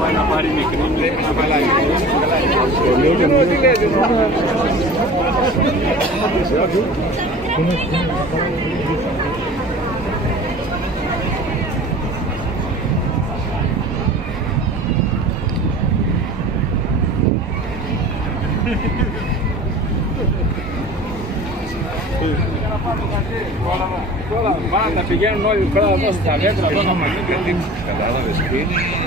Πάει να πάρει μικρή, βλέπει να παλάει. Τώρα πάντα πηγαίνουν όλοι πέρα εδώ στα μέτρα, εδώ να μαγεί και δείξουν. Κατάλαβες τι είναι.